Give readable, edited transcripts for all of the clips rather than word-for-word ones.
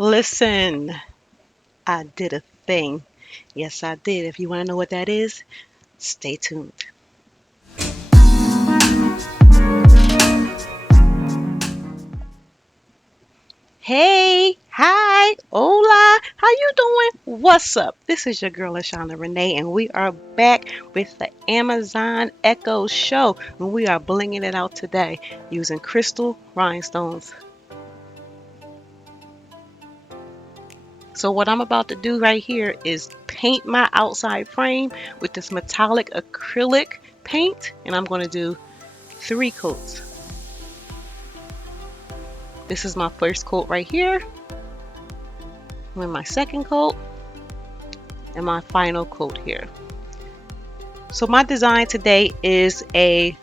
Listen, I did a thing. Yes, I did. If you want to know what that is, stay tuned. Hey, hi, hola, how you doing? What's up? This is your girl Ashana Renee, and we are back with the Amazon Echo Show, and we are blinging it out today using crystal rhinestones. So what I'm about to do right here is paint my outside frame with this metallic acrylic paint, and I'm going to do 3 coats. This is my first coat right here, and my second coat, and my final coat here. So my design today is a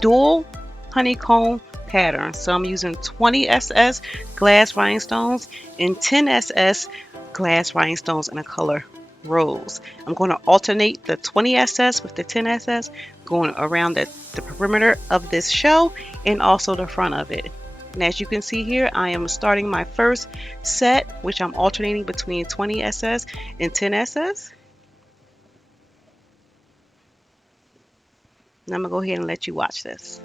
dual honeycomb pattern. So I'm using 20 SS glass rhinestones and 10 SS glass rhinestones in a color rose. I'm going to alternate the 20 SS with the 10 SS going around the perimeter of this show and also the front of it. And as you can see here, I am starting my first set, which I'm alternating between 20 SS and 10 SS. And I'm going to go ahead and let you watch this.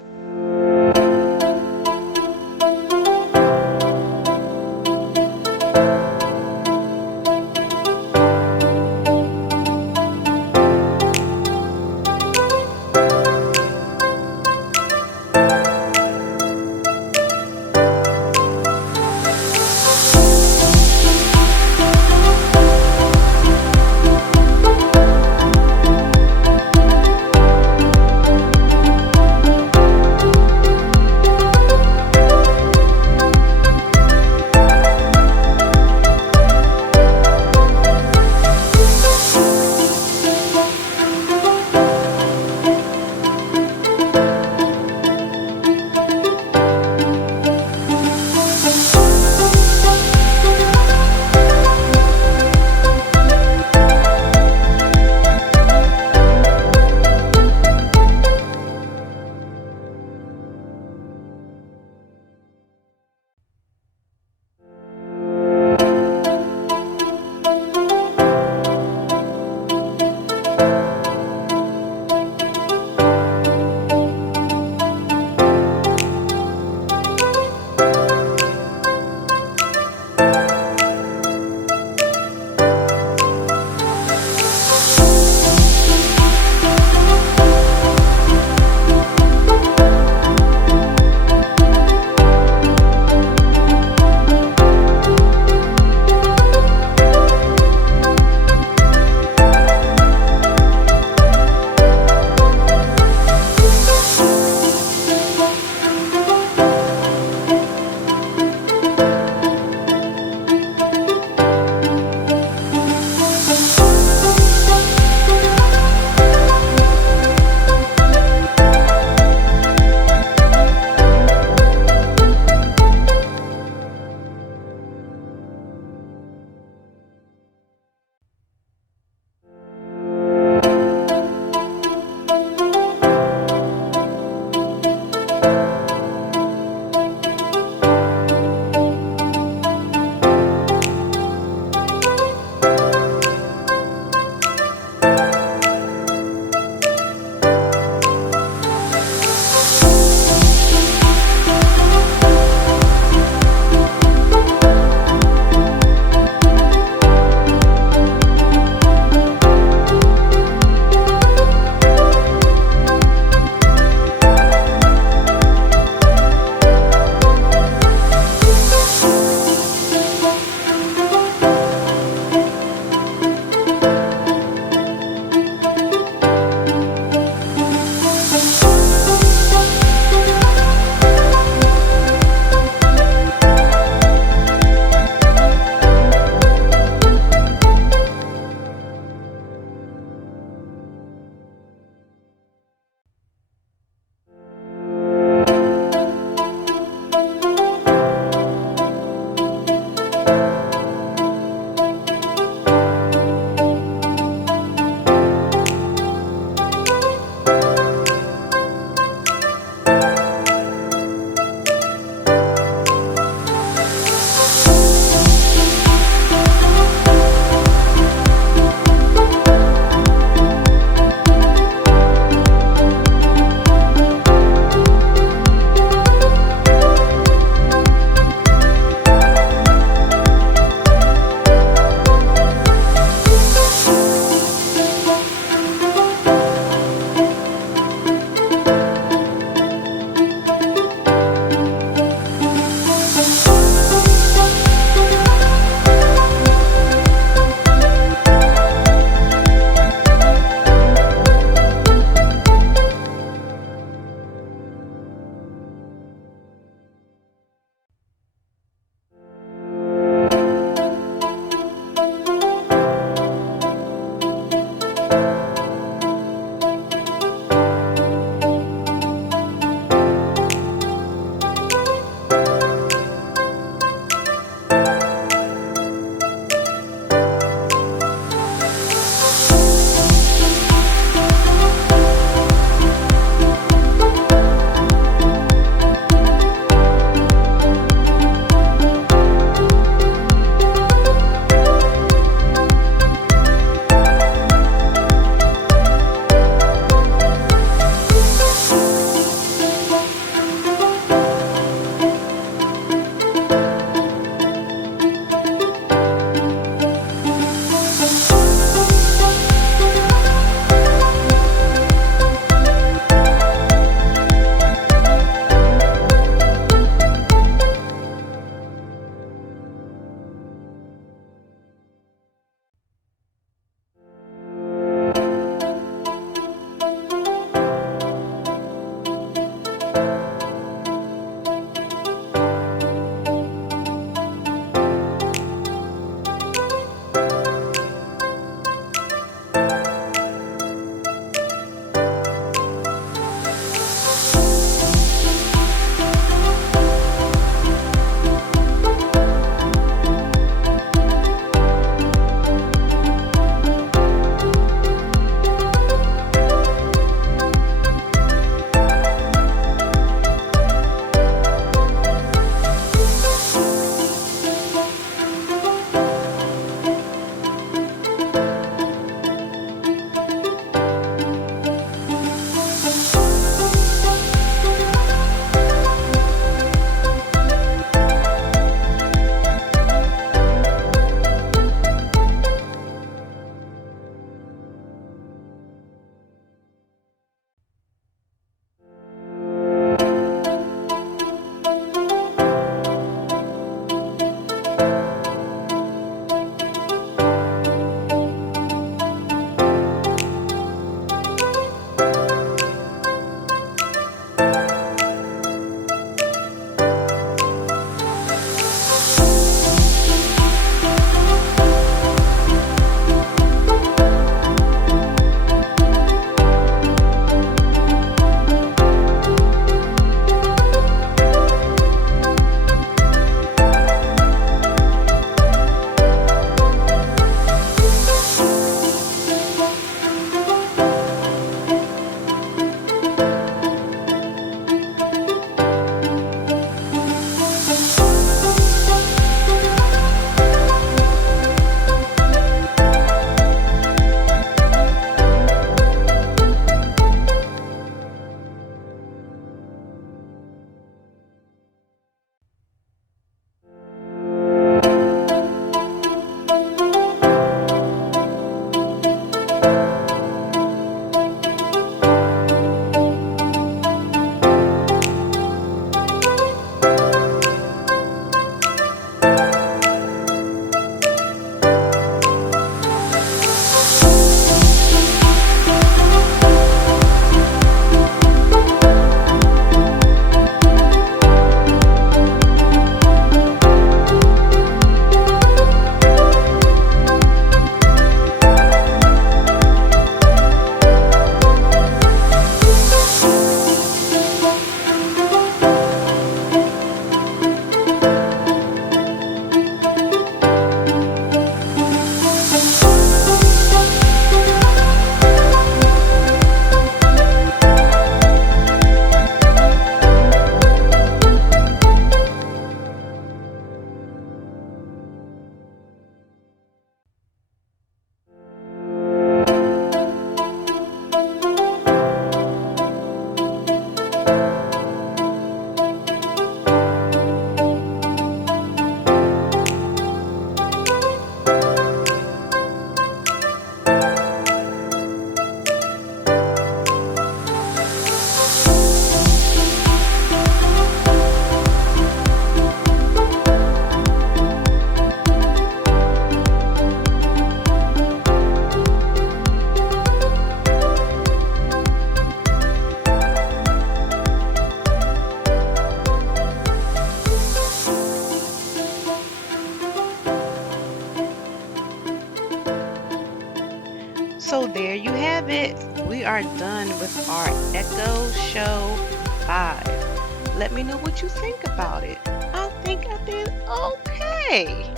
So there you have it. We are done with our Echo Show 5. Let me know what you think about it. I think I did okay.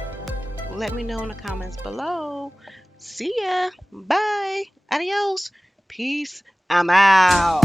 Let me know in the comments below. See ya. Bye. Adios. Peace. I'm out.